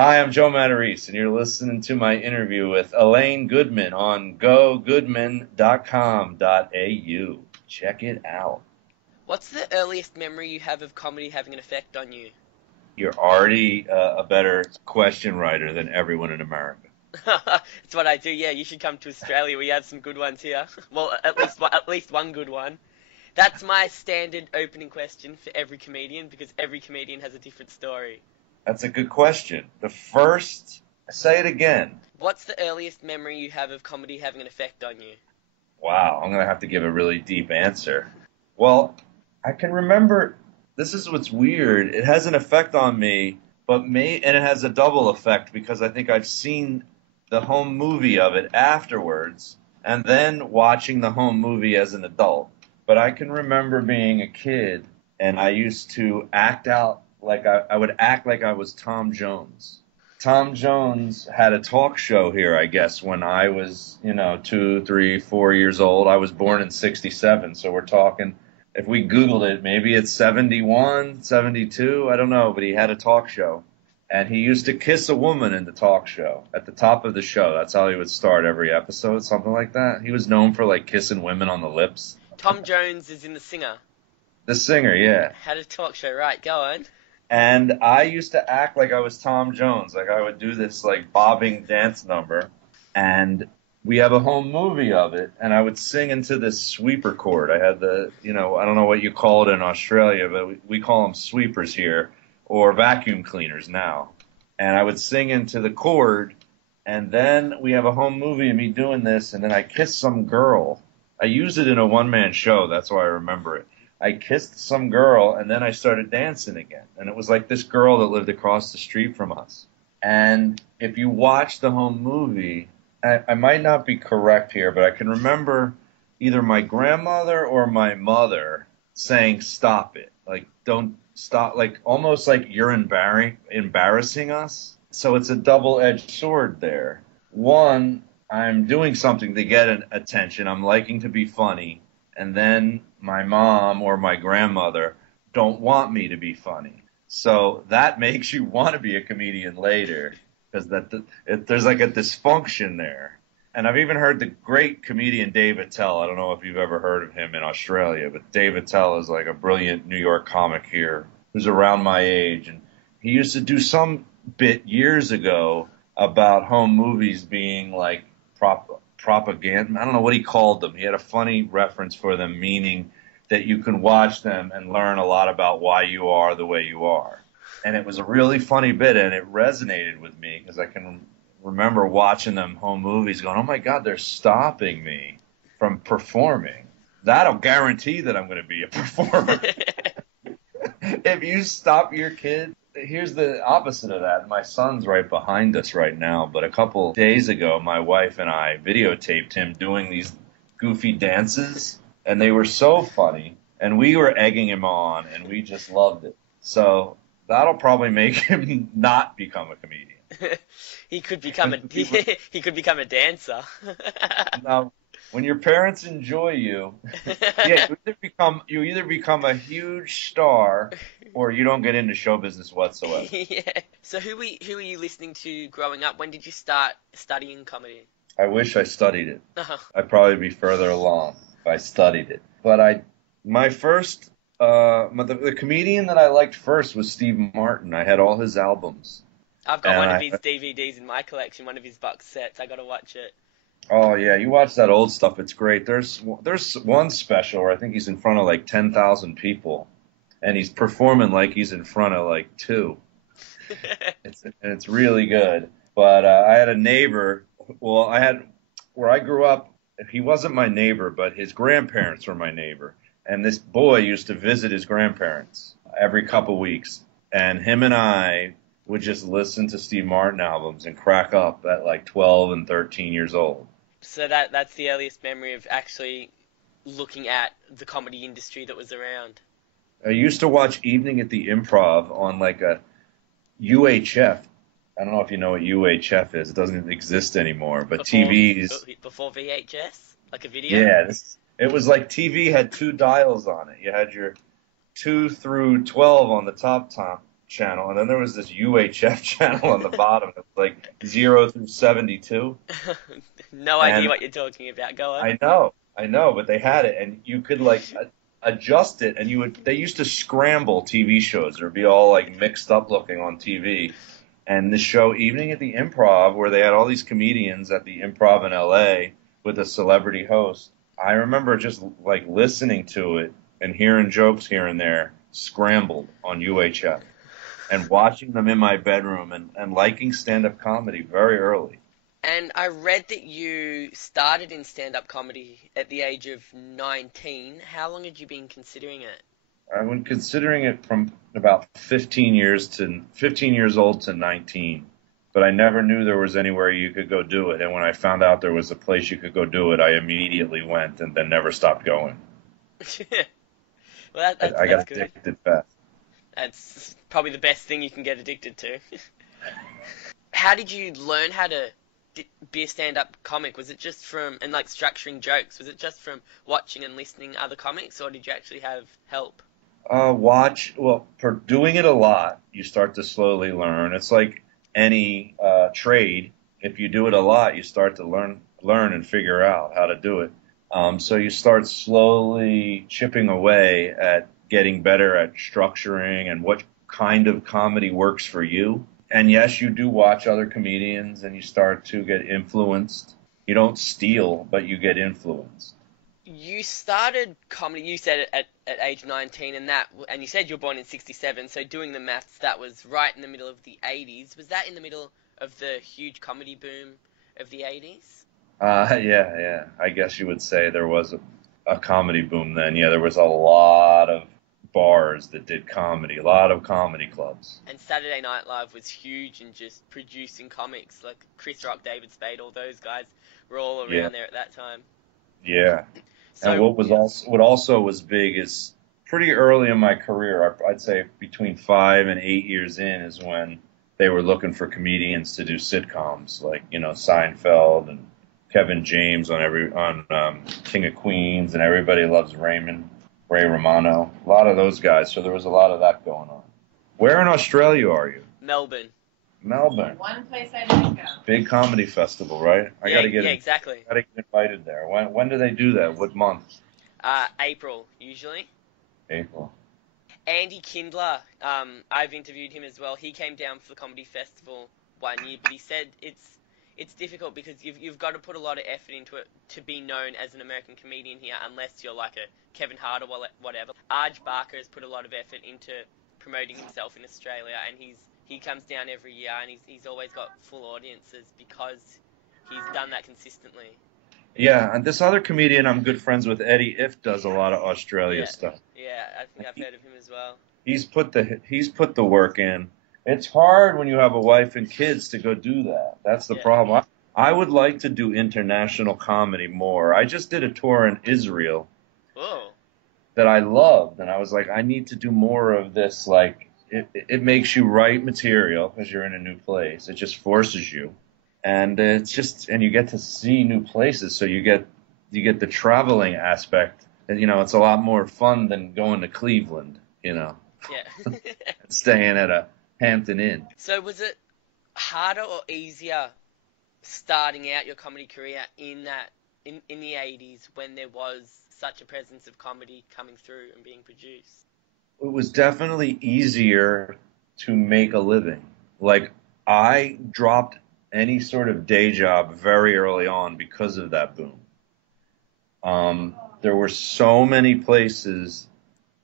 Hi, I'm Joe Matarese, and you're listening to my interview with Elaine Goodman on gogoodman.com.au. Check it out. What's the earliest memory you have of comedy having an effect on you? You're already a better question writer than everyone in America. It's what I do. Yeah, you should come to Australia. We have some good ones here. Well, at least one good one. That's my standard opening question for every comedian because every comedian has a different story. That's a good question. Say it again. What's the earliest memory you have of comedy having an effect on you? Wow, I'm going to have to give a really deep answer. Well, I can remember, this is what's weird. It has an effect on me, and it has a double effect because I think I've seen the home movie of it afterwards and then watching the home movie as an adult. But I can remember being a kid and I used to act out like I would act like I was Tom Jones. Tom Jones had a talk show here, I guess, when I was, 2, 3, 4 years old. I was born in 67, so we're talking, if we Googled it, maybe it's 71, 72, I don't know, but he had a talk show. And he used to kiss a woman in the talk show at the top of the show. That's how he would start every episode, something like that. He was known for, like, kissing women on the lips. Tom Jones is in The Singer. The singer, yeah. Had a talk show, right? Go on. And I used to act like I was Tom Jones. Like I would do this like bobbing dance number. And we have a home movie of it. And I would sing into this sweeper chord. I had I don't know what you call it in Australia, but we call them sweepers here or vacuum cleaners now. And I would sing into the chord. And then we have a home movie of me doing this. And then I kissed some girl. I used it in a one-man show. That's why I remember it. I kissed some girl, and then I started dancing again. And it was like this girl that lived across the street from us. And if you watch the home movie, I might not be correct here, but I can remember either my grandmother or my mother saying, "Stop it. Like, don't stop." Like, almost like you're embarrassing us. So it's a double-edged sword there. One, I'm doing something to get attention. I'm liking to be funny. And then my mom or my grandmother don't want me to be funny. So that makes you want to be a comedian later because there's like a dysfunction there. And I've even heard the great comedian Dave Attell. I don't know if you've ever heard of him in Australia, but Dave Attell is like a brilliant New York comic here who's around my age. And he used to do some bit years ago about home movies being like propaganda. I don't know what he called them. He had a funny reference for them, meaning that you can watch them and learn a lot about why you are the way you are. And it was a really funny bit, and it resonated with me because I can remember watching them home movies going, oh, my God, they're stopping me from performing. That'll guarantee that I'm going to be a performer. If you stop your kid, here's the opposite of that. My son's right behind us right now, but a couple days ago, my wife and I videotaped him doing these goofy dances, and they were so funny, and we were egging him on, and we just loved it. So that'll probably make him not become a comedian. He could become he could become a dancer. Now, when your parents enjoy you, yeah, you either become a huge star or you don't get into show business whatsoever. Yeah. So who were you listening to growing up? When did you start studying comedy? I wish I studied it. Uh-huh. I'd probably be further along if I studied it. But the comedian that I liked first was Steve Martin. I had all his albums. I've got one of his DVDs in my collection, one of his box sets. I got to watch it. Oh yeah, you watch that old stuff. It's great. There's one special where I think he's in front of like 10,000 people, and he's performing like he's in front of like two. It's really good. But I had a neighbor. Well, where I grew up. He wasn't my neighbor, but his grandparents were my neighbor, and this boy used to visit his grandparents every couple weeks, and him and I would just listen to Steve Martin albums and crack up at like 12 and 13 years old. So that's the earliest memory of actually looking at the comedy industry that was around. I used to watch Evening at the Improv on like a UHF. I don't know if you know what UHF is. It doesn't exist anymore. But TVs... Before VHS? Like a video? Yeah. It was like TV had two dials on it. You had your 2 through 12 on the top channel, and then there was this UHF channel on the bottom. It was like 0 through 72. No idea And what you're talking about. Go on. I know, but they had it, and you could like adjust it, and you would. They used to scramble TV shows, or be all like mixed up looking on TV. And the show Evening at the Improv, where they had all these comedians at the Improv in LA with a celebrity host. I remember just like listening to it and hearing jokes here and there scrambled on UHF and watching them in my bedroom and liking stand-up comedy very early. And I read that you started in stand-up comedy at the age of 19. How long had you been considering it? I've been considering it from about 15 years old to 19, but I never knew there was anywhere you could go do it. And when I found out there was a place you could go do it, I immediately went and then never stopped going. Well, I that's got good. addicted fast. That's probably the best thing you can get addicted to. How did you learn how to be a stand-up comic? Was it just from, and like structuring jokes, was it just from watching and listening to other comics, or did you actually have help? For doing it a lot, you start to slowly learn. It's like any trade. If you do it a lot, you start to learn and figure out how to do it. So you start slowly chipping away at getting better at structuring and what kind of comedy works for you. And yes, you do watch other comedians and you start to get influenced. You don't steal, but you get influenced. You started comedy, you said at age 19, and you said you were born in 67, so doing the maths, that was right in the middle of the 80s. Was that in the middle of the huge comedy boom of the 80s? Yeah. I guess you would say there was a comedy boom then. Yeah, there was a lot of bars that did comedy, a lot of comedy clubs. And Saturday Night Live was huge in just producing comics, like Chris Rock, David Spade, all those guys were all Yeah, around there at that time. yeah. And So, what also was big is pretty early in my career, I'd say between 5 and 8 years in, is when they were looking for comedians to do sitcoms, like Seinfeld and Kevin James on King of Queens, and Everybody Loves Raymond, Ray Romano, a lot of those guys. So there was a lot of that going on. Where in Australia are you? Melbourne. Melbourne. One place I didn't go. Big comedy festival, right? I gotta Yeah, exactly. get invited there. When do they do that? What month? April, usually. April. Andy Kindler, I've interviewed him as well. He came down for the comedy festival one year, but he said it's difficult because you've got to put a lot of effort into it to be known as an American comedian here, unless you're like a Kevin Hart or whatever. Arj Barker has put a lot of effort into promoting himself in Australia, and he comes down every year, and he's always got full audiences because he's done that consistently. Yeah, and this other comedian I'm good friends with, Eddie If, does a lot of Australia stuff. Yeah, I think I've heard of him as well. He's put the work in. It's hard when you have a wife and kids to go do that. That's the problem. I would like to do international comedy more. I just did a tour in Israel that I loved, and I was like, I need to do more of this. Like, it makes you write material because you're in a new place. It just forces you. And and you get to see new places, so you get the traveling aspect, and it's a lot more fun than going to Cleveland, Yeah. and staying at a Hampton Inn. So was it harder or easier starting out your comedy career in the 80s when there was such a presence of comedy coming through and being produced? It was definitely easier to make a living. Like, I dropped any sort of day job very early on because of that boom. There were so many places,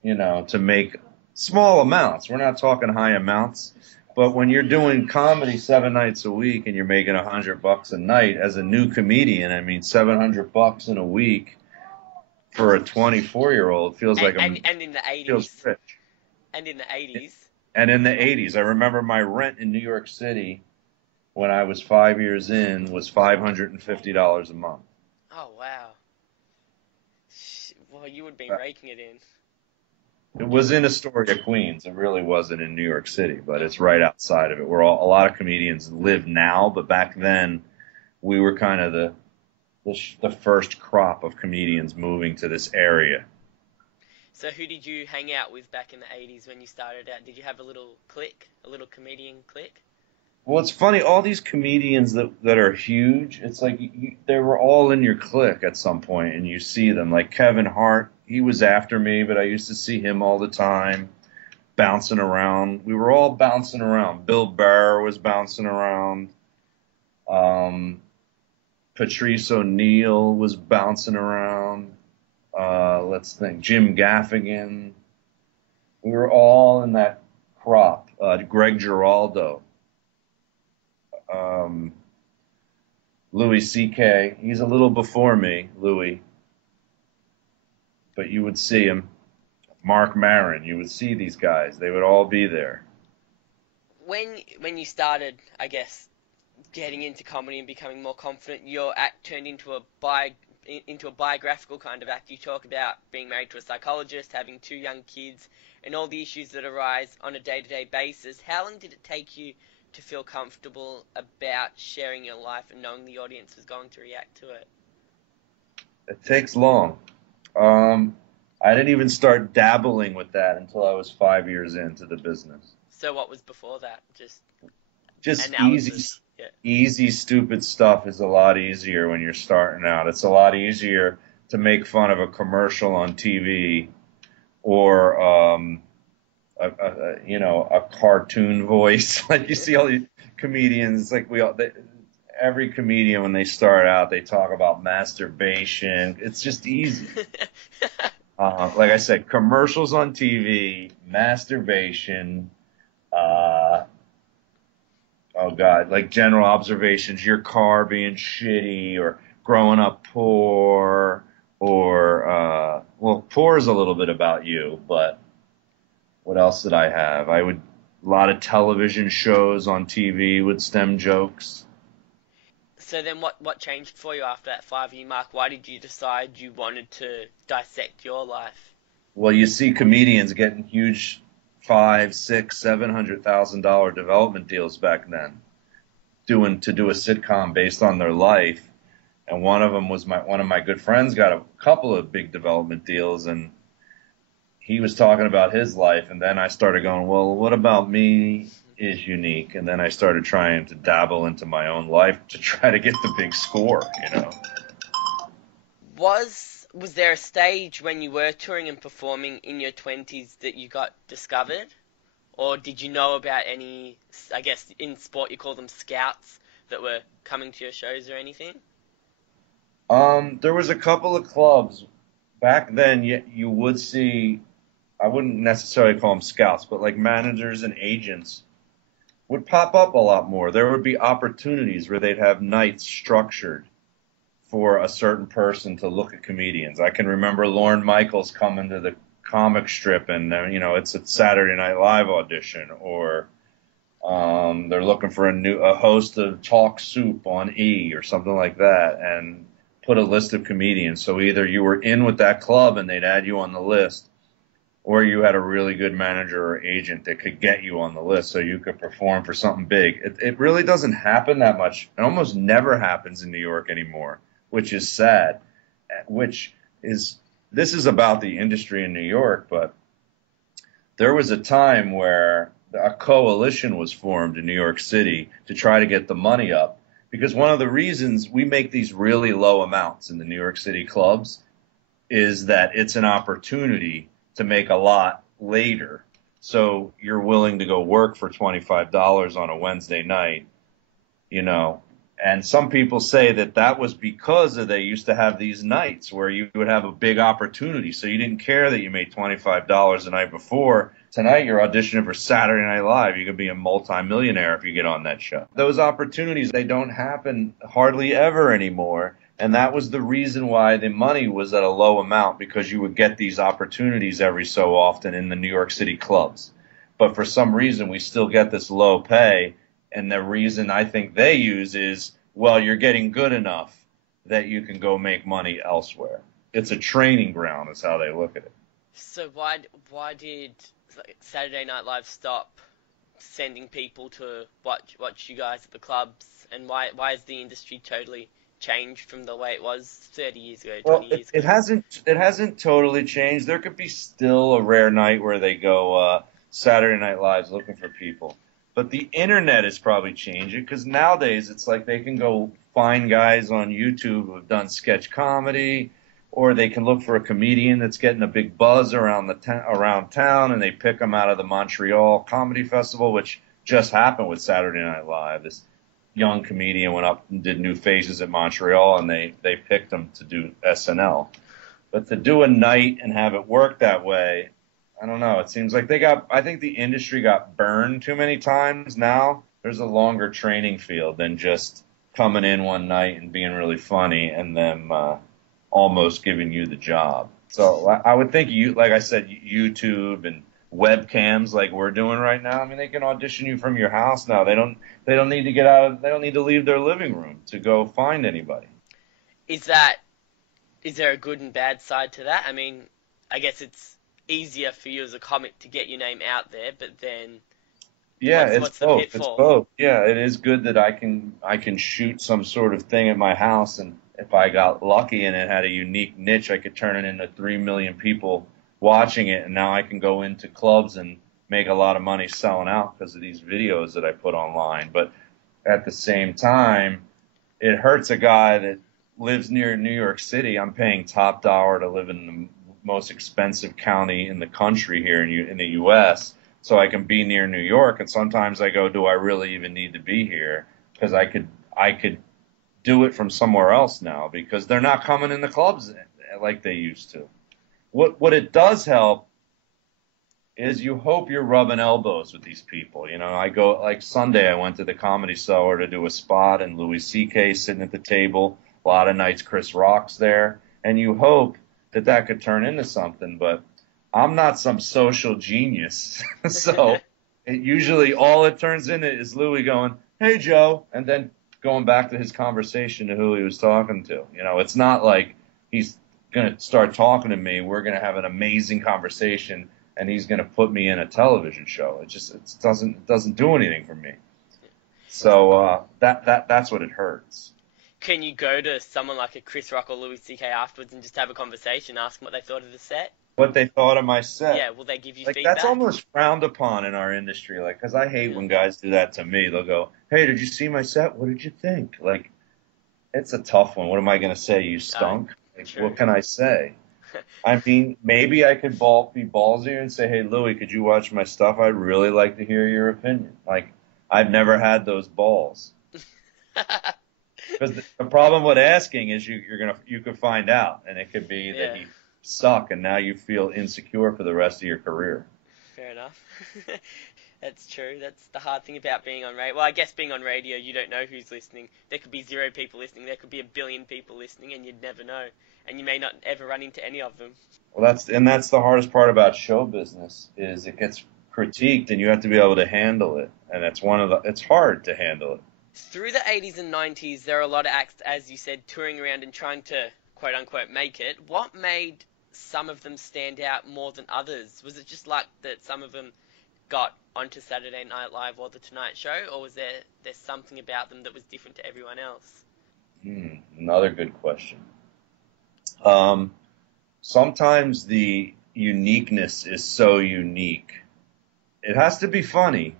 to make small amounts. We're not talking high amounts, but when you're doing comedy 7 nights a week and you're making $100 a night as a new comedian, I mean, $700 in a week for a 24-year-old feels like and in the 80s. Feels rich. And in the 80s. And in the 80s, I remember my rent in New York City when I was 5 years in was $550 a month. Oh, wow. Well, you would have been raking it in. It was in Astoria, Queens. It really wasn't in New York City, but it's right outside of it, where a lot of comedians live now. But back then, we were kind of the first crop of comedians moving to this area. So who did you hang out with back in the 80s when you started out? Did you have a little clique, a little comedian clique? Well, it's funny. All these comedians that are huge, it's like they were all in your clique at some point, and you see them. Like Kevin Hart, he was after me, but I used to see him all the time, bouncing around. We were all bouncing around. Bill Burr was bouncing around. Um, Patrice O'Neill was bouncing around. Let's think. Jim Gaffigan. We were all in that crop. Greg Giraldo. Um, Louis C.K. He's a little before me, Louis, but you would see him. Mark Maron, you would see these guys. They would all be there. When you started, I guess, getting into comedy and becoming more confident, your act turned into a biographical kind of act. You talk about being married to a psychologist, having two young kids, and all the issues that arise on a day-to-day basis. How long did it take you to feel comfortable about sharing your life and knowing the audience was going to react to it? It takes long. Um, I didn't even start dabbling with that until I was 5 years into the business. So what was before that? Just Just analysis. Yeah. easy, stupid stuff is a lot easier when you're starting out. It's a lot easier to make fun of a commercial on TV or a cartoon voice. Like you see all these comedians, like every comedian when they start out, they talk about masturbation. It's just easy. Like I said, commercials on TV, masturbation. Uh, oh God, like general observations, your car being shitty or growing up poor, or well, poor is a little bit about you, but what else did I have? A lot of television shows on TV with STEM jokes. So then what changed for you after that 5 year mark? Why did you decide you wanted to dissect your life? Well, you see comedians getting huge five, six, $700,000 development deals back then, doing to do a sitcom based on their life. And one of them was one of my good friends got a couple of big development deals, and he was talking about his life, and then I started going, well, what about me is unique? And then I started trying to dabble into my own life to try to get the big score. Was there a stage when you were touring and performing in your 20s that you got discovered? Or did you know about any, I guess in sport you call them scouts, that were coming to your shows or anything? There was a couple of clubs back then. You would see, I wouldn't necessarily call them scouts, but like managers and agents would pop up a lot more. There would be opportunities where they'd have nights structured for a certain person to look at comedians. I can remember Lorne Michaels coming to the comic strip, and it's a Saturday Night Live audition, or they're looking for a host of Talk Soup on E or something like that, and put a list of comedians. So either you were in with that club and they'd add you on the list, or you had a really good manager or agent that could get you on the list so you could perform for something big. It really doesn't happen that much. It almost never happens in New York anymore, which is sad. Which is This is about the industry in New York, but there was a time where a coalition was formed in New York City to try to get the money up, because one of the reasons we make these really low amounts in the New York City clubs is that it's an opportunity to make a lot later. So you're willing to go work for $25 on a Wednesday night, you know. And some people say that was because they used to have these nights where you would have a big opportunity. So you didn't care that you made $25 the night before. Tonight you're auditioning for Saturday Night Live. You could be a multimillionaire if you get on that show. Those opportunities, they don't happen hardly ever anymore. And that was the reason why the money was at a low amount, because you would get these opportunities every so often in the New York City clubs. But for some reason, we still get this low pay. And the reason I think they use is, well, you're getting good enough that you can go make money elsewhere. It's a training ground is how they look at it. So why did Saturday Night Live stop sending people to watch you guys at the clubs, and why is the industry totally changed from the way it was 30 years ago, 20 Well, years it ago? hasn't totally changed. There could be still a rare night where they go Saturday Night Live's looking for people, but the internet is probably changing because nowadays it's like they can go find guys on YouTube who have done sketch comedy, or they can look for a comedian that's getting a big buzz around around town, and they pick them out of the Montreal Comedy Festival, which just happened with Saturday Night Live. This young comedian went up and did New Faces at Montreal, and they picked him to do SNL. But to do a night and have it work that way, I don't know. It seems like I think the industry got burned too many times now. There's a longer training field than just coming in one night and being really funny and them almost giving you the job. So I would think like I said, YouTube and webcams like we're doing right now. I mean, they can audition you from your house now. They don't need to they don't need to leave their living room to go find anybody. Is that is there a good and bad side to that? I mean, I guess it's easier for you as a comic to get your name out there, but then Yeah, it's what's the both. It's pitfall? both. Yeah, it is good that I can shoot some sort of thing at my house, and if I got lucky and it had a unique niche, I could turn it into 3 million people watching it, and now I can go into clubs and make a lot of money selling out because of these videos that I put online. But at the same time, it hurts a guy that lives near New York City. I'm paying top dollar to live in the most expensive county in the country here in the U.S. so I can be near New York. And sometimes I go, do I really even need to be here? Because I could do it from somewhere else now because they're not coming in the clubs like they used to. What it does help is you hope you're rubbing elbows with these people. You know, I go like Sunday, I went to the Comedy Cellar to do a spot, and Louis C.K. sitting at the table. A lot of nights Chris Rock's there, and you hope that could turn into something. But I'm not some social genius, so usually all it turns into is Louis going, "Hey Joe," and then going back to his conversation to who he was talking to. You know, it's not like he's going to start talking to me. We're going to have an amazing conversation and he's going to put me in a television show. It doesn't do anything for me. So that's what it hurts. Can you go to someone like a Chris Rock or Louis C.K. afterwards and just have a conversation, ask them what they thought of the set? What they thought of my set. Yeah, will they give you Like feedback? that's almost frowned upon in our industry. Like, because I hate when guys do that to me. They'll go, "Hey, did you see my set? What did you think?" Like, it's a tough one. What am I going to say? You stunk. Like, True. what can I say? I mean, maybe I could be ballsy and say, "Hey, Louis, could you watch my stuff? I'd really like to hear your opinion." Like, I've never had those balls. Because the problem with asking is you could find out, and it could be that he suck, and now you feel insecure for the rest of your career. Fair enough. That's true. That's the hard thing about being on radio. Well, I guess being on radio, you don't know who's listening. There could be 0 people listening. There could be 1 billion people listening, and you'd never know. And you may not ever run into any of them. Well, that's the hardest part about show business is it gets critiqued, and you have to be able to handle it. And it's hard to handle it. Through the 80s and 90s, there are a lot of acts, as you said, touring around and trying to, quote unquote, make it. What made some of them stand out more than others? Was it just like that some of them got onto Saturday Night Live or The Tonight Show, or was there something about them that was different to everyone else? Another good question. Sometimes the uniqueness is so unique. It has to be funny.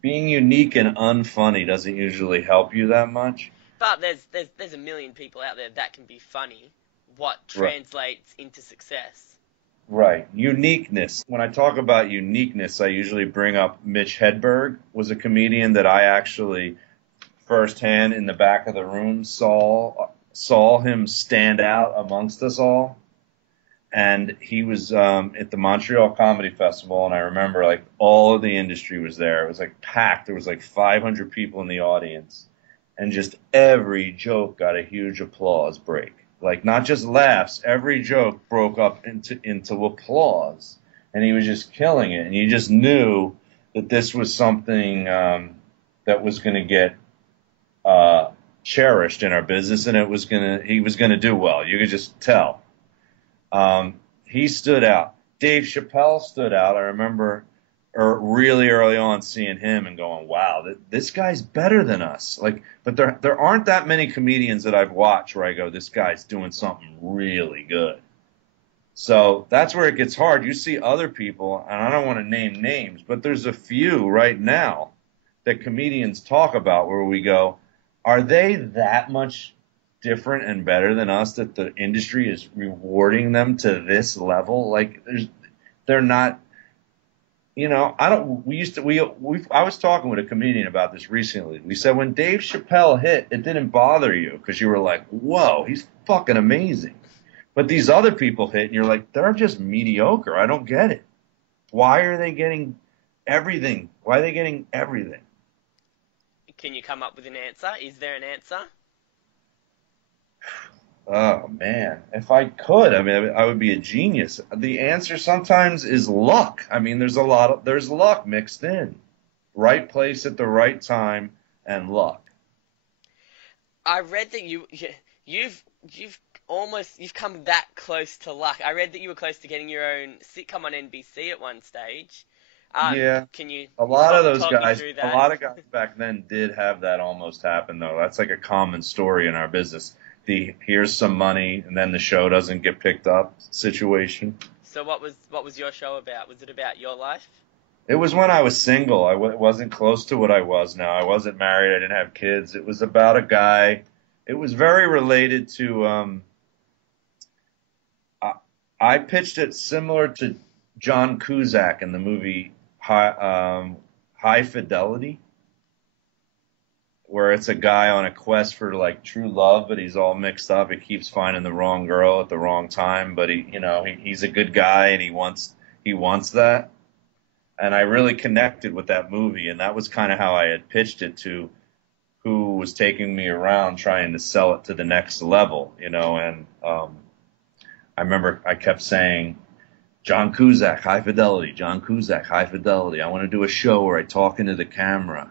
Being unique and unfunny doesn't usually help you that much. But there's a million people out there that can be funny. What translates into success? Right. Uniqueness. When I talk about uniqueness, I usually bring up Mitch Hedberg, was a comedian that I actually firsthand in the back of the room saw him stand out amongst us all. And he was at the Montreal Comedy Festival, and I remember like all of the industry was there. It was like packed. There was like 500 people in the audience, and just every joke got a huge applause break. Like not just laughs, every joke broke up into applause, and he was just killing it. And you just knew that this was something that was going to get cherished in our business, and he was gonna do well. You could just tell. He stood out. Dave Chappelle stood out. I remember or really early on seeing him and going, wow, this guy's better than us. Like, but there aren't that many comedians that I've watched where I go, this guy's doing something really good. So that's where it gets hard. You see other people, and I don't want to name names, but there's a few right now that comedians talk about where we go, are they that much different and better than us that the industry is rewarding them to this level? Like, they're not. I don't. We used to. I was talking with a comedian about this recently. We said when Dave Chappelle hit, it didn't bother you because you were like, "Whoa, he's fucking amazing." But these other people hit, and you're like, "They're just mediocre. I don't get it. Why are they getting everything? Why are they getting everything?" Can you come up with an answer? Is there an answer? Oh man, if I could, I mean, I would be a genius. The answer sometimes is luck. I mean, there's luck mixed in, right place at the right time, and luck. I read that you've you've come that close to luck. I read that you were close to getting your own sitcom on NBC at one stage. Yeah, Can you a lot of those talk me guys, through a that? lot of guys back then did have that almost happen though. That's like a common story in our business. The here's some money and then the show doesn't get picked up situation. So what was your show about? Was it about your life? It was when I was single. Wasn't close to what I was now. I wasn't married. I didn't have kids. It was about a guy. It was very related to. I, I pitched it similar to John Cusack in the movie High Fidelity, where it's a guy on a quest for like true love, but he's all mixed up. He keeps finding the wrong girl at the wrong time, but he's a good guy and he wants that. And I really connected with that movie, and that was kind of how I had pitched it to who was taking me around trying to sell it to the next level, and I remember I kept saying, John Cusack, High Fidelity, John Cusack, High Fidelity. I want to do a show where I talk into the camera.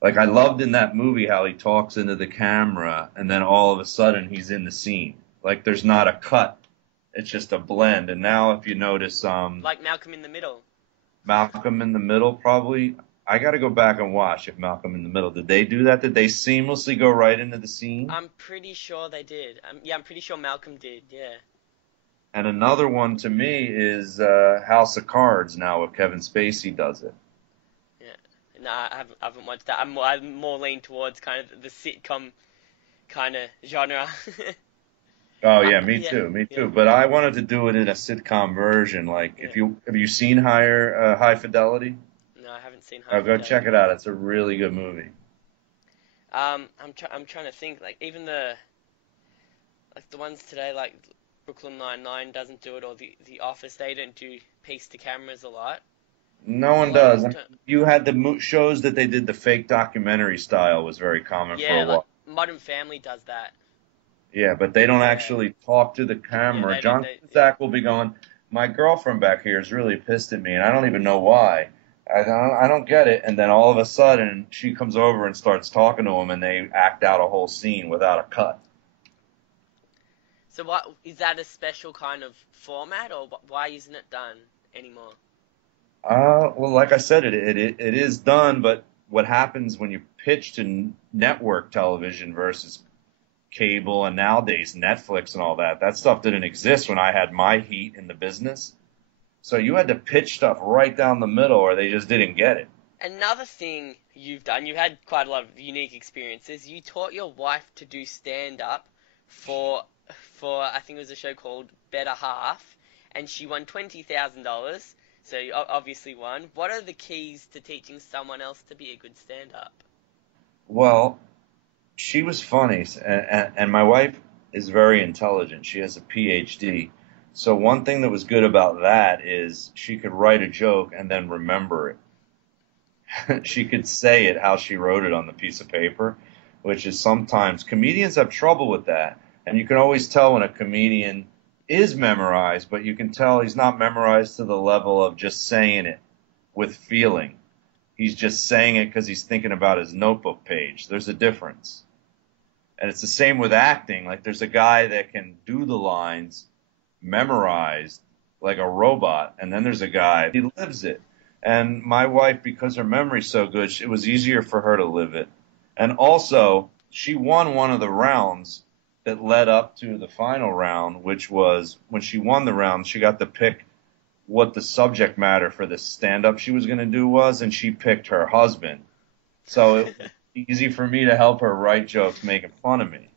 Like, I loved in that movie how he talks into the camera, and then all of a sudden he's in the scene. Like, there's not a cut. It's just a blend. And now if you notice Like Malcolm in the Middle. Malcolm in the Middle, probably. I got to go back and watch if Malcolm in the Middle. Did they do that? Did they seamlessly go right into the scene? I'm pretty sure they did. Yeah, I'm pretty sure Malcolm did. Yeah. And another one to me is House of Cards now where Kevin Spacey does it. Yeah. No, I haven't watched that. I'm more lean towards kind of the sitcom kind of genre. Oh yeah, me Yeah. too, me Yeah. too. But I wanted to do it in a sitcom version. Like, Yeah. have you seen High Fidelity? No, I haven't seen Oh, High go Fidelity. check it out. It's a really good movie. I'm trying to think like even the ones today like Brooklyn Nine-Nine doesn't do it, or the Office, they don't do piece to cameras a lot. No A one lot of does. them I mean, you had the shows that they did the fake documentary style was very common for a yeah, like while. Modern Family does that. Yeah, but they don't Yeah, actually talk to the yeah, camera. they don't. John Yeah. Cusack will be going, my girlfriend back here is really pissed at me, and I don't even know why. I don't get it. And then all of a sudden, she comes over and starts talking to him, and they act out a whole scene without a cut. So what is that a special kind of format, or why isn't it done anymore? Well, like I said, it is done, but what happens when you pitch to network television versus cable and nowadays Netflix and all that, that stuff didn't exist when I had my heat in the business. So you had to pitch stuff right down the middle or they just didn't get it. Another thing you've done, you had quite a lot of unique experiences. You taught your wife to do stand up for I think it was a show called Better Half, and she won $20,000. So you obviously won. What are the keys to teaching someone else to be a good stand up? Well, she was funny, and my wife is very intelligent. She has a PhD. So one thing that was good about that is she could write a joke and then remember it. She could say it how she wrote it on the piece of paper, which is sometimes comedians have trouble with that. And you can always tell when a comedian is memorized, but you can tell he's not memorized to the level of just saying it with feeling. He's just saying it because he's thinking about his notebook page. There's a difference. And it's the same with acting. Like, there's a guy that can do the lines memorized like a robot, and then there's a guy, he lives it. And my wife, because her memory's so good, it was easier for her to live it. And also, she won one of the rounds that led up to the final round, which was when she won the round, she got to pick what the subject matter for the stand-up she was going to do was, and she picked her husband. So it was easy for me to help her write jokes making fun of me.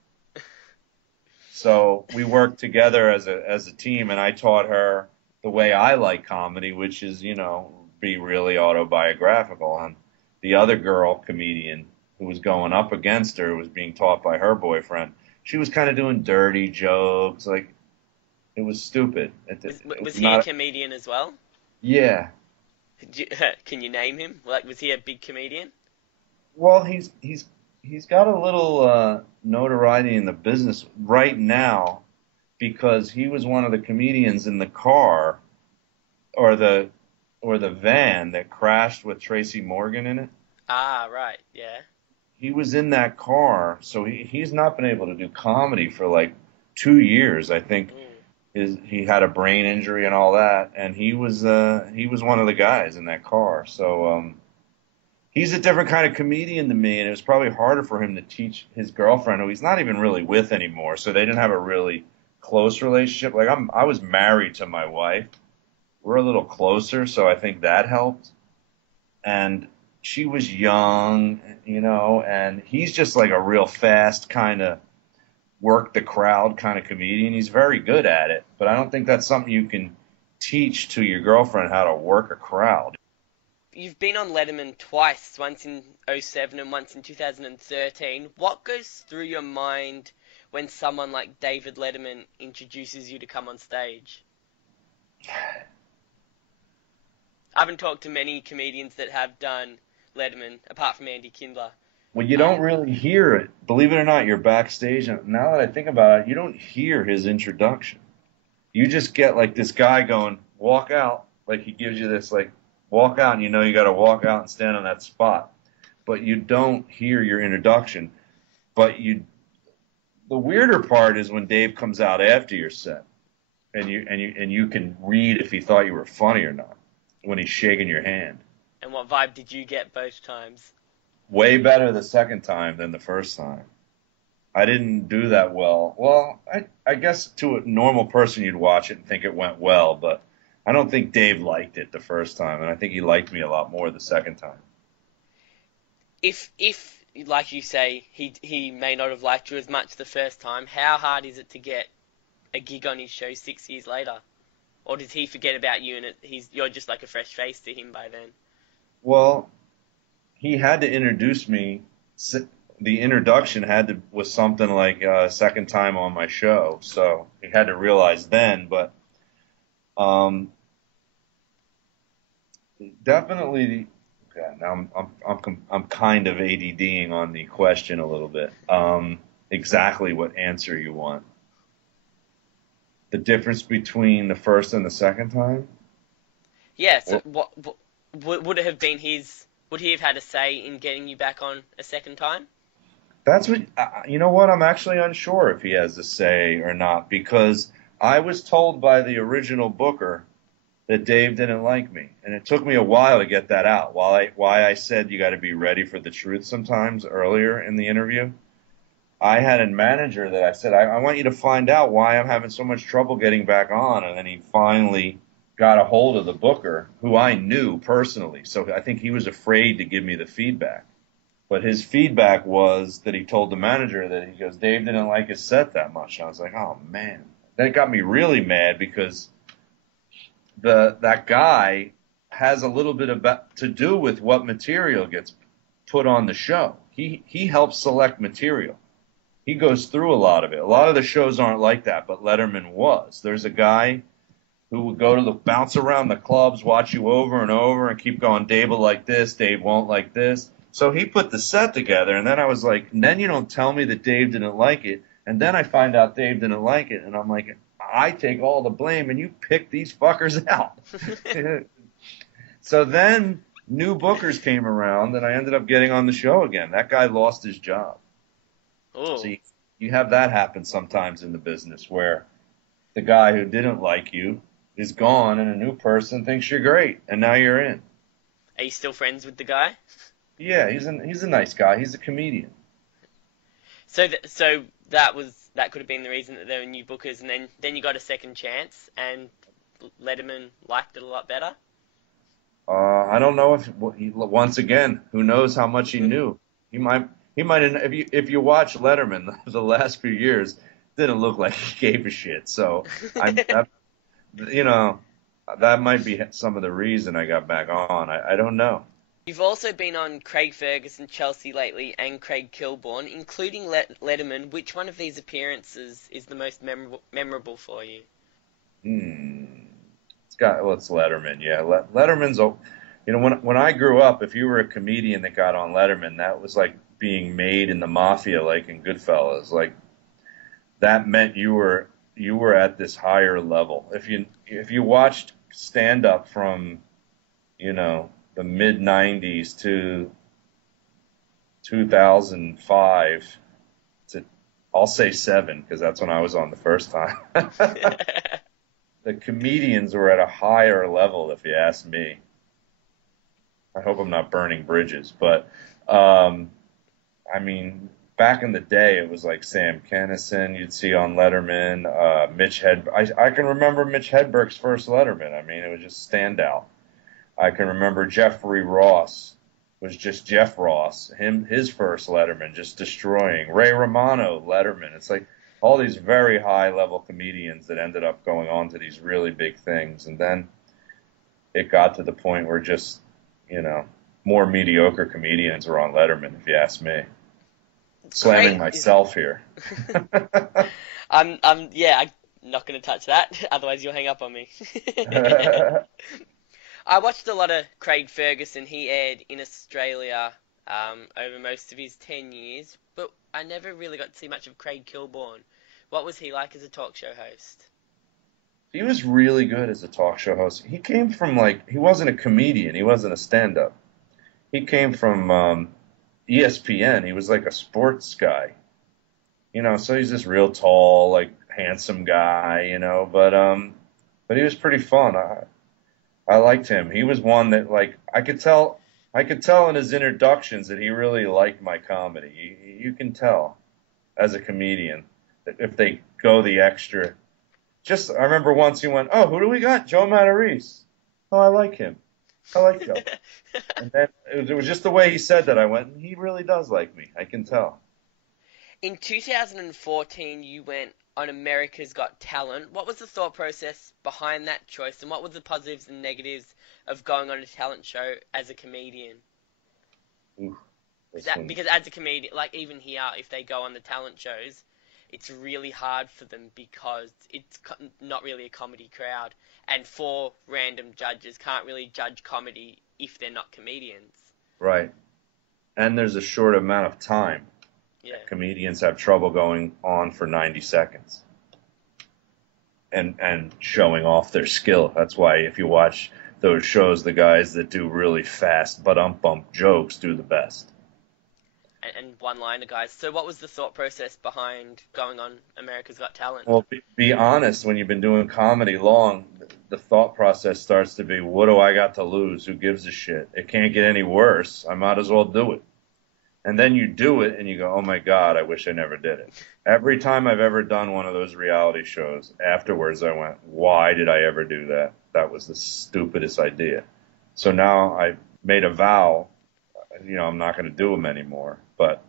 So we worked together as a team, and I taught her the way I like comedy, which is, be really autobiographical. And the other girl comedian who was going up against her was being taught by her boyfriend. She was kind of doing dirty jokes, like it was stupid. It Was was he a not. comedian as well? Yeah. Can you name him? Like, was he a big comedian? Well, he's got a little notoriety in the business right now because he was one of the comedians in the car or the van that crashed with Tracy Morgan in it. Ah, right, yeah. He was in that car, so he's not been able to do comedy for like 2 years. I think Mm. he had a brain injury and all that, and he was one of the guys in that car. So he's a different kind of comedian than me, and it was probably harder for him to teach his girlfriend, who he's not even really with anymore. So they didn't have a really close relationship. Like I was married to my wife. We're a little closer, so I think that helped. And she was young, and he's just like a real fast kind of work the crowd kind of comedian. He's very good at it, but I don't think that's something you can teach to your girlfriend how to work a crowd. You've been on Letterman twice, once in '07 and once in 2013. What goes through your mind when someone like David Letterman introduces you to come on stage? I haven't talked to many comedians that have done Letterman, apart from Andy Kindler. Well, you don't Um, really hear it. Believe it or not, you're backstage, and now that I think about it, you don't hear his introduction. You just get like this guy going, walk out, like he gives you this like walk out, and you got to walk out and stand on that spot. But you don't hear your introduction. But the weirder part is when Dave comes out after your set, and you can read if he thought you were funny or not when he's shaking your hand. and what vibe did you get both times? Way better the second time than the first time. I didn't do that well. Well, I guess to a normal person you'd watch it and think it went well, but I don't think Dave liked it the first time, and I think he liked me a lot more the second time. If like you say, he may not have liked you as much the first time, how hard is it to get a gig on his show 6 years later? Or does he forget about you and you're just like a fresh face to him by then? Well, he had to introduce me. The introduction was something like second time on my show, so he had to realize then. But um, definitely, okay, now I'm kind of ADDing on the question a little bit. Exactly what answer you want? The difference between the first and the second time? Yeah, so Well, what would it have been his? Would he have had a say in getting you back on a second time? that's what you know. What I'm actually unsure if he has a say or not because I was told by the original booker that Dave didn't like me, and it took me a while to get that out. Why I said you got to be ready for the truth sometimes earlier in the interview. I had a manager that I said, I want you to find out why I'm having so much trouble getting back on. And then he finally got a hold of the booker, who I knew personally. So I think he was afraid to give me the feedback. But his feedback was that he told the manager that he goes, Dave didn't like his set that much. And I was like, oh, man. That got me really mad because that guy has a little bit to do with what material gets put on the show. He helps select material. He goes through a lot of it. A lot of the shows aren't like that, but Letterman was. There's a guy who would go to bounce around the clubs, watch you over and over, and keep going, Dave will like this, Dave won't like this. So he put the set together, and then I was like, and then you don't tell me that Dave didn't like it, and then I find out Dave didn't like it, and I'm like, I take all the blame, and you pick these fuckers out. So then new bookers came around, and I ended up getting on the show again. That guy lost his job. So Oh, you have that happen sometimes in the business where the guy who didn't like you is gone and a new person thinks you're great and now you're in. Are you still friends with the guy? Yeah, he's a nice guy. He's a comedian. So that could have been the reason that there were new bookers, and then you got a second chance, and Letterman liked it a lot better. I don't know if once again, who knows how much he knew. He might he might if you watch Letterman the last few years, didn't look like he gave a shit. So I'm that, you know that might be some of the reason I got back on. I don't know. You've also been on Craig Ferguson, Chelsea lately, and Craig Kilborn, including Letterman. Which one of these appearances is the most memorable for you? Hmm. It's Letterman. Yeah, Letterman's. When I grew up, if you were a comedian that got on Letterman, that was like being made in the mafia, like in Goodfellas. Like that meant you were at this higher level. If you watched stand up from the mid '90s to 2005 to I'll say seven because that's when I was on the first time. The comedians were at a higher level, if you ask me. I hope I'm not burning bridges, but I mean, back in the day, it was like Sam Kinison you'd see on Letterman, I can remember Mitch Hedberg's first Letterman. I mean, it was just standout. I can remember Jeffrey Ross was just Jeff Ross, his first Letterman, just destroying. Ray Romano, Letterman. It's like all these very high level comedians that ended up going on to these really big things, and then it got to the point where just you know more mediocre comedians were on Letterman, if you ask me. Slamming Craig, myself here. yeah, I'm not going to touch that, otherwise you'll hang up on me. I watched a lot of Craig Ferguson. He aired in Australia over most of his 10 years, but I never really got to see much of Craig Kilborn. What was he like as a talk show host? He was really good as a talk show host. He came from he wasn't a comedian. He wasn't a stand-up. He came from ESPN. He was like a sports guy, so he's this real tall, like handsome guy, but he was pretty fun. I liked him. He was one that I could tell in his introductions that he really liked my comedy. You can tell as a comedian that if they go the extra. I remember once he went, "Oh, who do we got? Joe Matarese. Oh, I like him. I like Joe." And then it was just the way he said that. I went, "He really does like me. I can tell." In 2014, you went on America's Got Talent. What was the thought process behind that choice, and what were the positives and negatives of going on a talent show as a comedian? Ooh, Because as a comedian, like even here, if they go on the talent shows, it's really hard for them because it's not really a comedy crowd, and four random judges can't really judge comedy if they're not comedians. right. And there's a short amount of time. Yeah. Comedians have trouble going on for 90 seconds and showing off their skill. That's why if you watch those shows, the guys that do really fast but bump jokes do the best. And one-liner guys. So what was the thought process behind going on America's Got Talent? Well, be honest, when you've been doing comedy long, the thought process starts to be, what do I got to lose? Who gives a shit? It can't get any worse. I might as well do it. And then you do it and you go, oh my God, I wish I never did it. Every time I've ever done one of those reality shows, afterwards I went, why did I ever do that? That was the stupidest idea. So now I've made a vow, I'm not going to do them anymore. But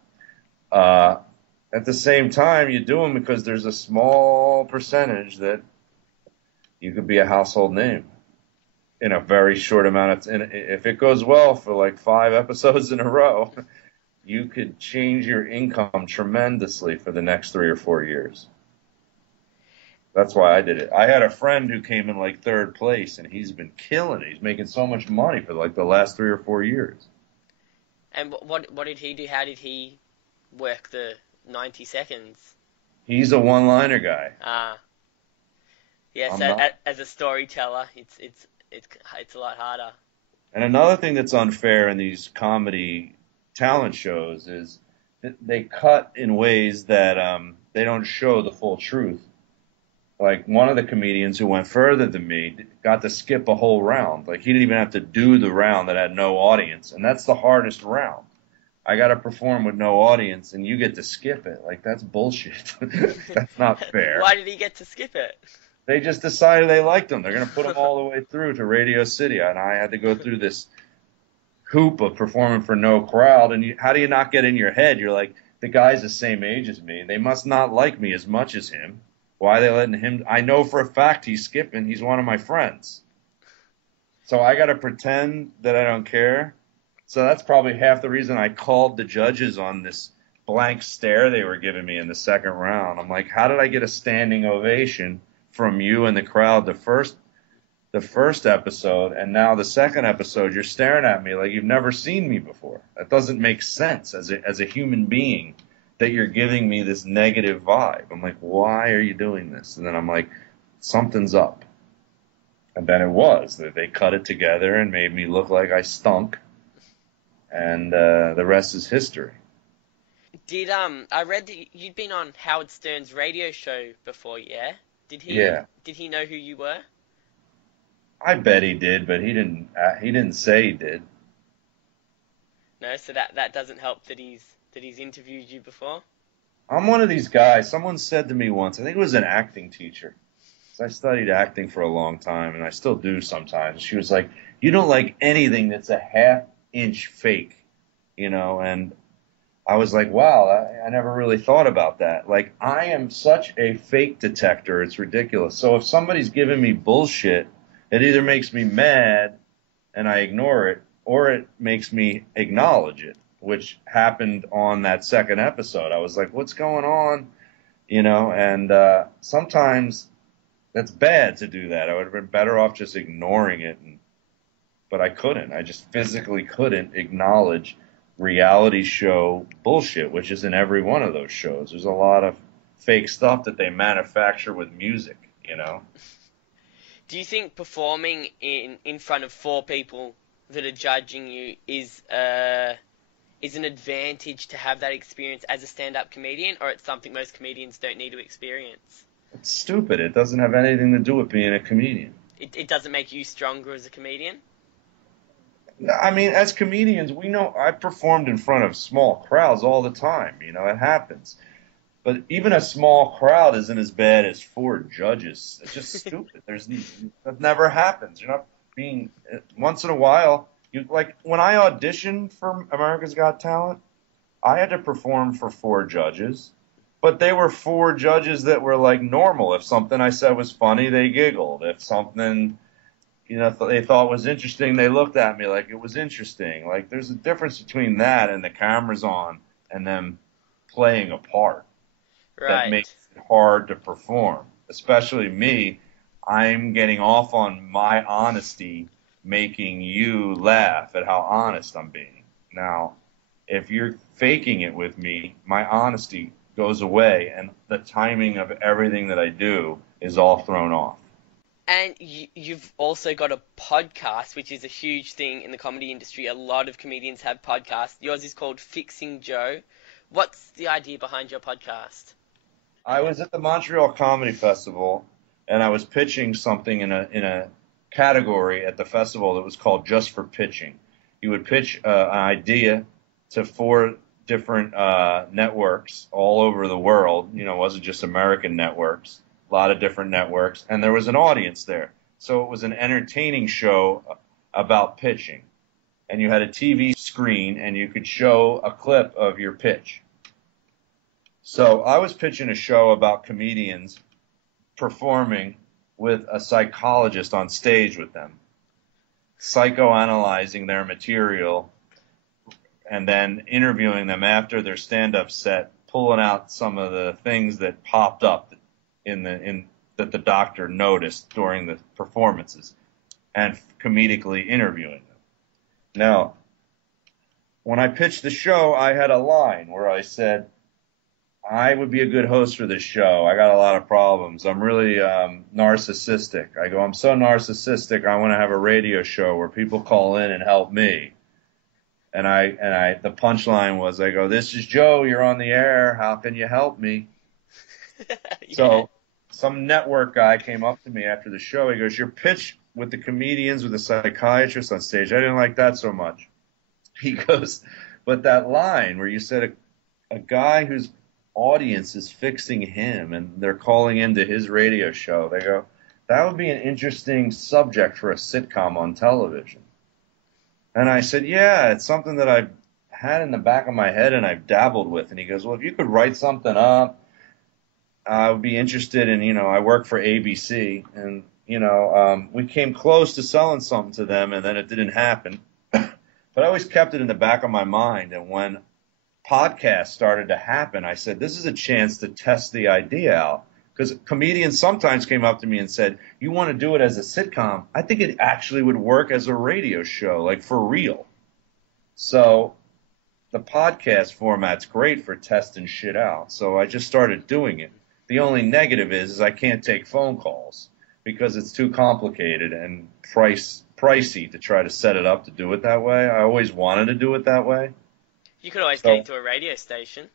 at the same time, you do them because there's a small percentage that you could be a household name in a very short amount of time. If it goes well for like 5 episodes in a row, you could change your income tremendously for the next 3 or 4 years. That's why I did it. I had a friend who came in like 3rd place, and he's been killing it. He's making so much money for like the last 3 or 4 years. And what did he do? How did he work the 90 seconds? He's a one-liner guy. Yes, as a storyteller, it's a lot harder. And another thing that's unfair in these comedy talent shows is that they cut in ways that they don't show the full truth. like one of the comedians who went further than me got to skip a whole round. Like he didn't even have to do the round that had no audience, and that's the hardest round. I got to perform with no audience, and you get to skip it. Like that's bullshit. That's not fair. Why did he get to skip it? They just decided they liked him. They're going to put him all the way through to Radio City, and I had to go through this hoop of performing for no crowd. And how do you not get in your head? You're like, the guy's the same age as me. They must not like me as much as him. Why are they letting him? I know for a fact he's skipping. He's one of my friends. So I got to pretend that I don't care. So that's probably half the reason I called the judges on this blank stare they were giving me in the second round. I'm like, how did I get a standing ovation from you and the crowd the first episode, and now the second episode you're staring at me like you've never seen me before? That doesn't make sense as a human being, that you're giving me this negative vibe. I'm like, why are you doing this? And then I'm like, something's up. And then it was that they cut it together and made me look like I stunk, and the rest is history. Did I read that you'd been on Howard Stern's radio show before, yeah? Yeah. Did he know who you were? I bet he did, but he didn't. He didn't say he did. No, so that doesn't help that he's interviewed you before. I'm one of these guys. Someone said to me once, I think it was an acting teacher, 'cause I studied acting for a long time, and I still do sometimes. She was like, "You don't like anything that's a half-inch fake," you know. And I was like, "Wow, I never really thought about that." Like, I am such a fake detector; it's ridiculous. So if somebody's giving me bullshit, it either makes me mad and I ignore it, or it makes me acknowledge it, which happened on that second episode. I was like, what's going on? You know, and sometimes that's bad to do that. I would have been better off just ignoring it, but I couldn't. I just physically couldn't acknowledge reality show bullshit, which is in every one of those shows. There's a lot of fake stuff that they manufacture with music, you know? Do you think performing in front of 4 people that are judging you is an advantage to have that experience as a stand-up comedian, or it's something most comedians don't need to experience? It's stupid. It doesn't have anything to do with being a comedian. It doesn't make you stronger as a comedian? I mean, as comedians, we know I performed in front of small crowds all the time. You know, it happens. But even a small crowd isn't as bad as 4 judges. It's just stupid. That never happens. You're not being, once in a while, like when I auditioned for America's Got Talent, I had to perform for 4 judges, but they were 4 judges that were like normal. If something I said was funny, they giggled. If something, you know, they thought was interesting, they looked at me like it was interesting. Like there's a difference between that and the cameras on and them playing a part. Right. That makes it hard to perform. Especially me, I'm getting off on my honesty, making you laugh at how honest I'm being. Now, if you're faking it with me, my honesty goes away, and the timing of everything that I do is all thrown off. And you've also got a podcast, which is a huge thing in the comedy industry. A lot of comedians have podcasts. Yours is called Fixing Joe. What's the idea behind your podcast? I was at the Montreal Comedy Festival, and I was pitching something in a category at the festival that was called Just for Pitching. You would pitch an idea to 4 different networks all over the world. You know, it wasn't just American networks, a lot of different networks, and there was an audience there. So it was an entertaining show about pitching. And you had a TV screen, and you could show a clip of your pitch. So I was pitching a show about comedians performing with a psychologist on stage with them, psychoanalyzing their material, and then interviewing them after their stand-up set, pulling out some of the things that popped up that the doctor noticed during the performances, and comedically interviewing them. Now, when I pitched the show, I had a line where I said, I would be a good host for this show. I got a lot of problems. I'm really narcissistic. I go, I'm so narcissistic, I want to have a radio show where people call in and help me. And the punchline was, I go, this is Joe, you're on the air. How can you help me? Yeah. So some network guy came up to me after the show. He goes, "Your pitch with the comedians, with the psychiatrists on stage, I didn't like that so much." He goes, "But that line where you said a guy whose audience is fixing him and they're calling into his radio show," they go, "that would be an interesting subject for a sitcom on television." And I said, "Yeah, it's something that I've had in the back of my head and I've dabbled with." And he goes, "Well, if you could write something up, I would be interested in, I work for ABC, and, we came close to selling something to them, and then it didn't happen." But I always kept it in the back of my mind. And when podcasts started to happen, I said, this is a chance to test the idea out. Because comedians sometimes came up to me and said, "You want to do it as a sitcom? I think it actually would work as a radio show, like for real." So the podcast format's great for testing shit out. So I just started doing it. The only negative is I can't take phone calls because it's too complicated and pricey to try to set it up to do it that way. I always wanted to do it that way. You could always get into a radio station.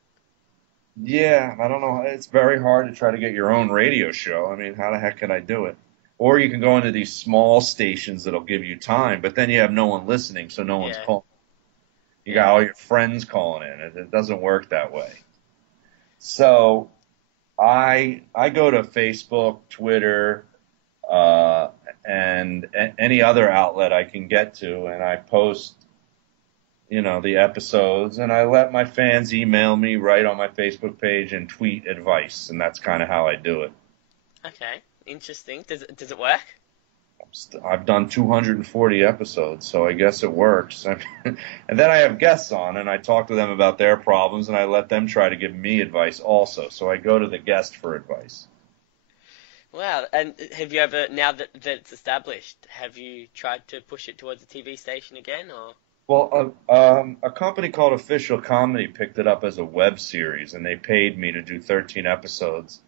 Yeah, I don't know. It's very hard to try to get your own radio show. I mean, how the heck can I do it? Or you can go into these small stations that'll give you time, but then you have no one listening, so no one's calling. You got all your friends calling in. It doesn't work that way. So I go to Facebook, Twitter, and any other outlet I can get to, and I post, the episodes, and I let my fans email me right on my Facebook page and tweet advice, and that's kind of how I do it. Okay, interesting. Does it work? I've done 240 episodes, so I guess it works. And then I have guests on, and I talk to them about their problems, and I let them try to give me advice also. So I go to the guest for advice. Wow, and have you ever, now that it's established, have you tried to push it towards a TV station again, or? Well, a company called Official Comedy picked it up as a web series, and they paid me to do 13 episodes.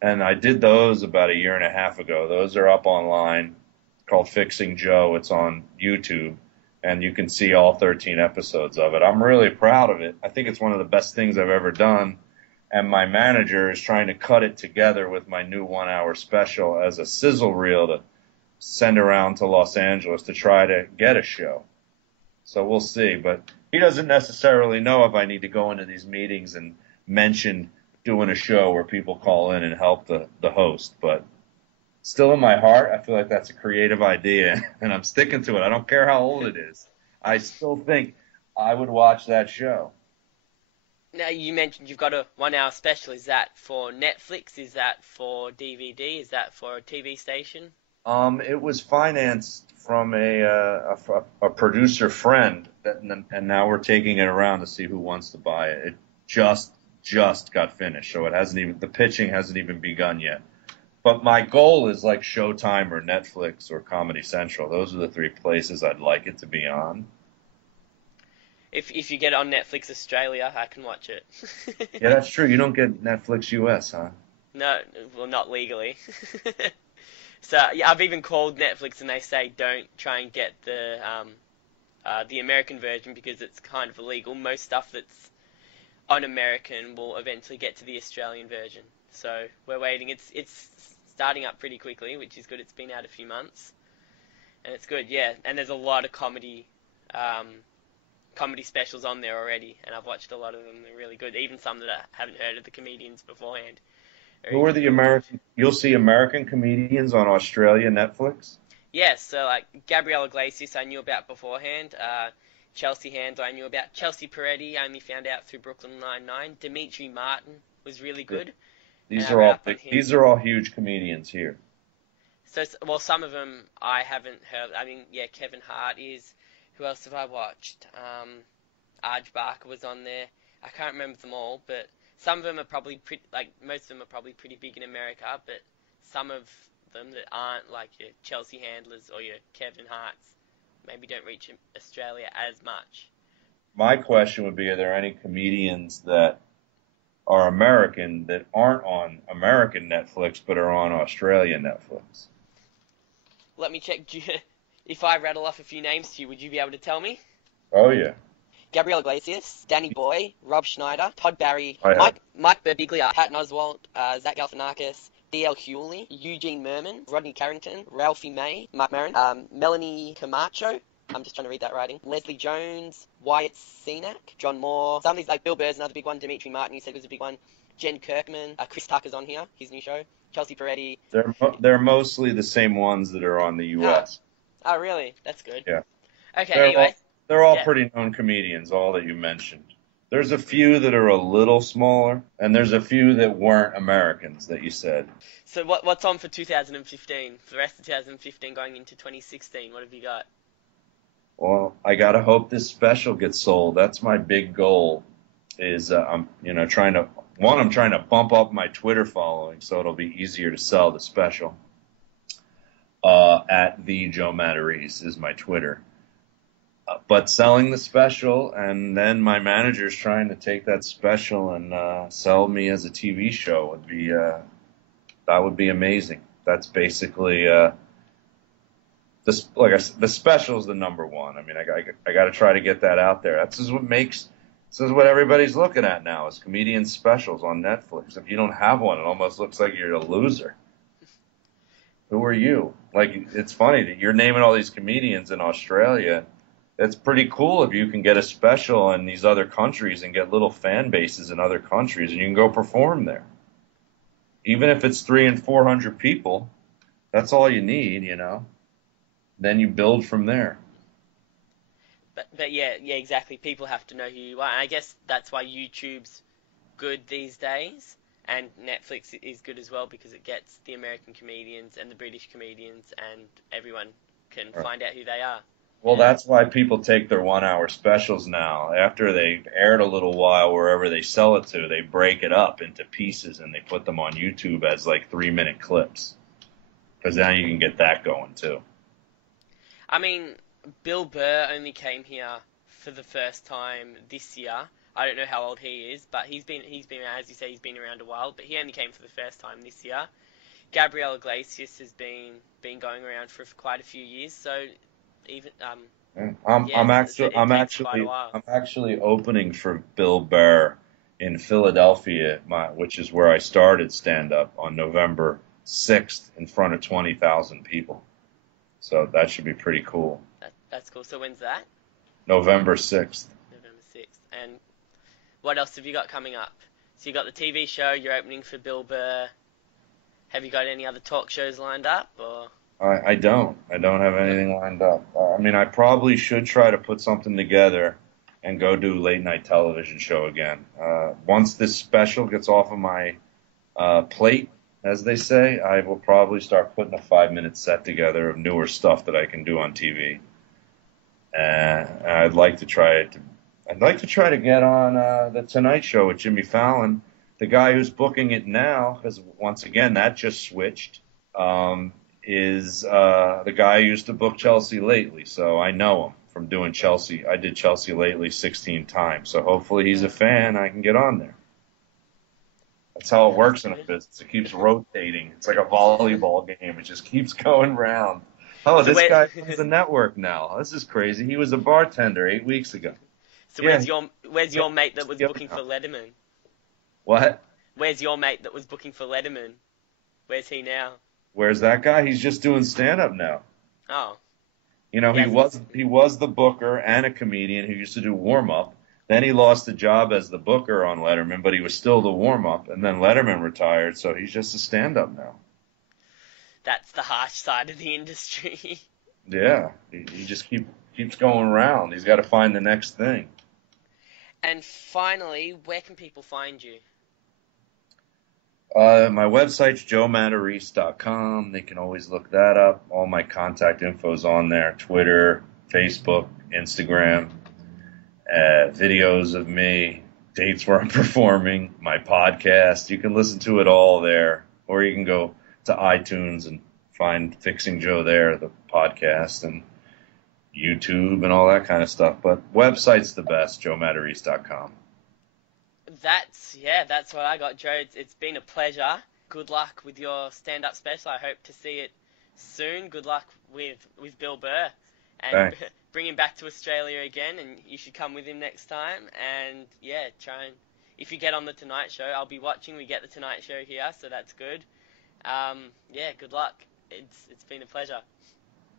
And I did those about a year and a half ago. Those are up online, called Fixing Joe. It's on YouTube, and you can see all 13 episodes of it. I'm really proud of it. I think it's one of the best things I've ever done. And my manager is trying to cut it together with my new 1-hour special as a sizzle reel to send around to Los Angeles to try to get a show. So we'll see. But he doesn't necessarily know if I need to go into these meetings and mention doing a show where people call in and help the host. But still in my heart, I feel like that's a creative idea, and I'm sticking to it. I don't care how old it is. I still think I would watch that show. Now, you mentioned you've got a 1-hour special. Is that for Netflix? Is that for DVD? Is that for a TV station? It was financed from a producer friend, and now we're taking it around to see who wants to buy it. It just got finished, so the pitching hasn't even begun yet. But my goal is like Showtime or Netflix or Comedy Central. Those are the 3 places I'd like it to be on. If you get it on Netflix Australia, I can watch it. Yeah, that's true. You don't get Netflix US, huh? No, well, not legally. So yeah, I've even called Netflix and they say don't try and get the American version because it's kind of illegal. Most stuff that's on American will eventually get to the Australian version. So we're waiting. It's starting up pretty quickly, which is good. It's been out a few months, and it's good. Yeah, and there's a lot of comedy specials on there already, and I've watched a lot of them. They're really good. Even some that I haven't heard of the comedians beforehand. Who are the American? You'll see American comedians on Australia Netflix? Yes, so like Gabrielle Iglesias I knew about beforehand. Chelsea Handler I knew about. Chelsea Peretti I only found out through Brooklyn Nine-Nine. Dimitri Martin was really good. These are all huge comedians here. So, well, some of them I haven't heard. I mean, yeah, Kevin Hart is. Who else have I watched? Arj Barker was on there. I can't remember them all, but some of them are probably most of them are probably pretty big in America, but some of them that aren't like your Chelsea Handlers or your Kevin Harts maybe don't reach Australia as much. My question would be, are there any comedians that are American that aren't on American Netflix but are on Australian Netflix? Let me check. If I rattle off a few names to you, would you be able to tell me? Oh, yeah. Gabrielle Iglesias, Danny Boy, Rob Schneider, Todd Barry, Oh, yeah. Mike Birbiglia, Patton Oswalt, Zach Galifianakis, D.L. Hewley, Eugene Merman, Rodney Carrington, Ralphie May, Mark Maron, Melanie Camacho. I'm just trying to read that writing. Leslie Jones, Wyatt Cenac, John Moore. Some of these, like Bill Burr's another big one. Dimitri Martin, you said was a big one. Jen Kirkman. Chris Tucker's on here, his new show. Chelsea Peretti. They're mostly the same ones that are on the U.S. Oh, really? That's good. Yeah. Okay, They're they're all yeah. pretty known comedians, all that you mentioned. There's a few that are a little smaller, and there's a few that weren't Americans that you said. So what's on for 2015? For the rest of 2015 going into 2016, what have you got? Well, I gotta hope this special gets sold. That's my big goal. Is I'm trying to I'm trying to bump up my Twitter following so it'll be easier to sell the special. At the Joe Matarese is my Twitter. But selling the special, and then my manager's trying to take that special and sell me as a TV show would be that would be amazing. That's basically the special is the number one. I mean, I got to try to get that out there. This is what everybody's looking at now is comedian specials on Netflix. If you don't have one, it almost looks like you're a loser. Who are you? Like, it's funny that you're naming all these comedians in Australia. It's pretty cool if you can get a special in these other countries and get little fan bases in other countries, and you can go perform there. Even if it's 300 and 400 people, that's all you need, Then you build from there. But yeah, exactly. People have to know who you are, and I guess that's why YouTube's good these days, and Netflix is good as well because it gets the American comedians and the British comedians, and everyone can find out who they are. Well, that's why people take their 1 hour specials now. After they've aired a little while wherever they sell it to, they break it up into pieces and they put them on YouTube as like 3-minute clips. Because now you can get that going too. I mean, Bill Burr only came here for the first time this year. I don't know how old he is, but he's been around, as you say, he's been around a while, but he only came for the first time this year. Gabriel Iglesias has been going around for quite a few years, so even I'm actually opening for Bill Burr in Philadelphia, which is where I started stand up on November 6th in front of 20,000 people. So that should be pretty cool. That's cool. So when's that? November 6th. November 6th. And what else have you got coming up? So you got the TV show, you're opening for Bill Burr. Have you got any other talk shows lined up, or? I don't have anything lined up. I mean, I probably should try to put something together and go do late night television show again. Once this special gets off of my plate, as they say, I will probably start putting a 5-minute set together of newer stuff that I can do on TV. And I'd like to try to get on the Tonight Show with Jimmy Fallon. The guy who's booking it now, because once again that just switched. Is the guy who used to book Chelsea Lately, so I know him from doing Chelsea. I did Chelsea Lately 16 times, so hopefully he's a fan. I can get on there. That's how it works in a business. It keeps rotating. It's like a volleyball game. It just keeps going round. Oh, so this guy has a network now. This is crazy. He was a bartender 8 weeks ago. So where's your mate that was booking for Letterman? What? Where's your mate that was booking for Letterman? Where's he now? Where's that guy? He's just doing stand-up now. Oh. He was the booker and a comedian who used to do warm-up. Then he lost the job as the booker on Letterman, but he was still the warm-up. And then Letterman retired, so he's just a stand-up now. That's the harsh side of the industry. Yeah. He just keeps going around. He's got to find the next thing. And finally, where can people find you? My website's joematarese.com. They can always look that up. All my contact info's on there. Twitter, Facebook, Instagram, videos of me, dates where I'm performing, my podcast. You can listen to it all there. Or you can go to iTunes and find Fixing Joe there, the podcast, and YouTube and all that kind of stuff. But website's the best, joematarese.com. That's what I got, Joe. It's been a pleasure. Good luck with your stand-up special. I hope to see it soon. Good luck with Bill Burr. And bring him back to Australia again, and you should come with him next time. And, try and... If you get on the Tonight Show, I'll be watching. We get the Tonight Show here, so that's good. Yeah, good luck. It's been a pleasure.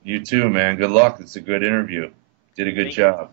You too, man. Good luck. It's a good interview. Did a good Thank you. job.